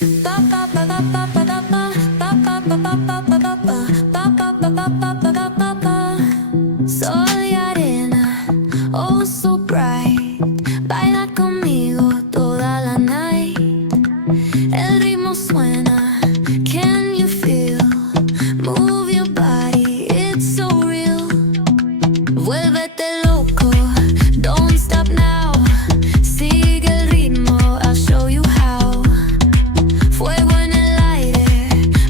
Sol y arena, oh so bright. Baila conmigo toda la night. El ritmo suena, can you feel? Move your body, it's so real. Vuélvete loco, don't stop now. Sigue el ritmo, I'll show you how. Fuego en el aire,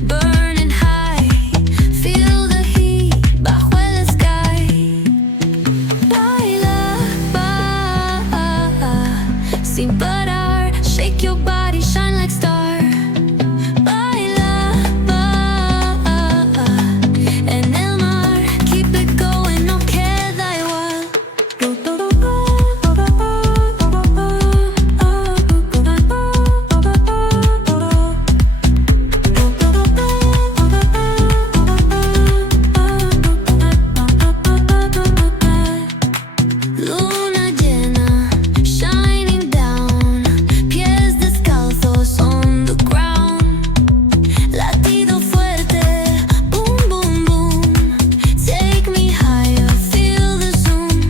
burning high. Feel the heat bajo el sky. Baila, sin parar. Shake your body, shine like star. Baila, en el mar. Keep it going, no queda igual. Luna llena, shining down. Pies descalzos on the ground. Latido fuerte, boom, boom, boom. Take me higher, feel the zoom.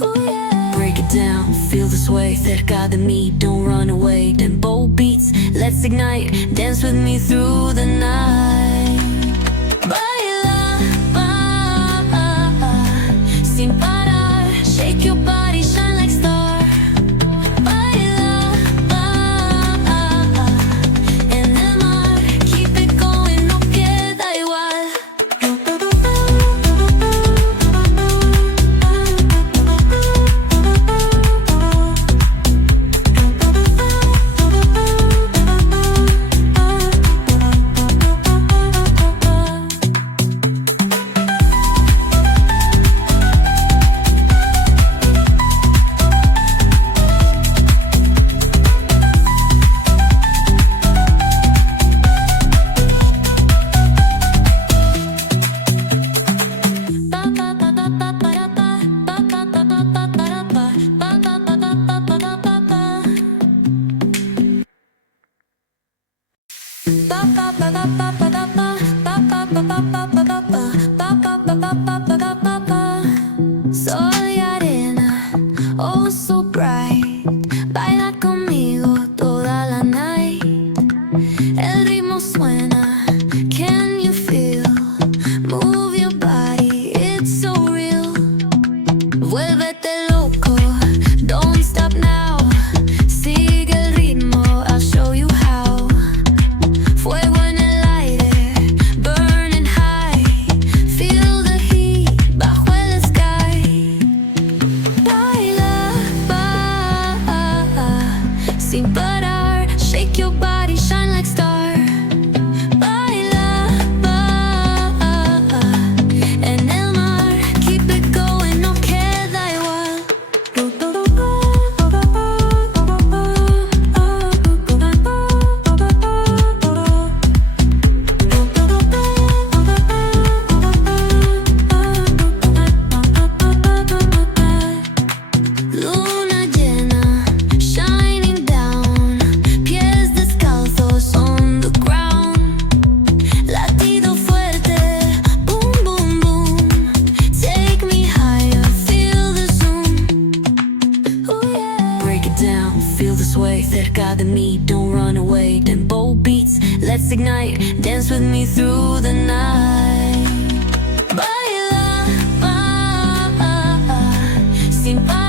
Ooh, yeah. Break it down, feel the sway. Cerca de mí, don't run away. Tempo beats, let's ignite. Dance with me through the night. Baila, sin parar. Shake your body, shine like star. Baila, en el mar. Keep it going, no queda igual. Sol y arena, oh so bright. Baila conmigo toda la night. El ritmo suena, can you feel? Move your body, it's so real. Vuélvete loco, don't stop now. Sigue el ritmo, I'll show you how. Fuego en el aire, burning high. Feel the heat bajo el sky. Baila, sin parar. Shake your body, shine like star. Baila, en el mar. Keep it going, no queda igual. Luna llena, shining down. Pies descalzos on the ground. Latido fuerte, boom, boom, boom. Take me higher, feel the zoom. Ooh, yeah. Break it down, feel the sway. Cerca de mí, don't run away. Tempo beats, let's ignite. Dance with me through the night. Baila, sin parar.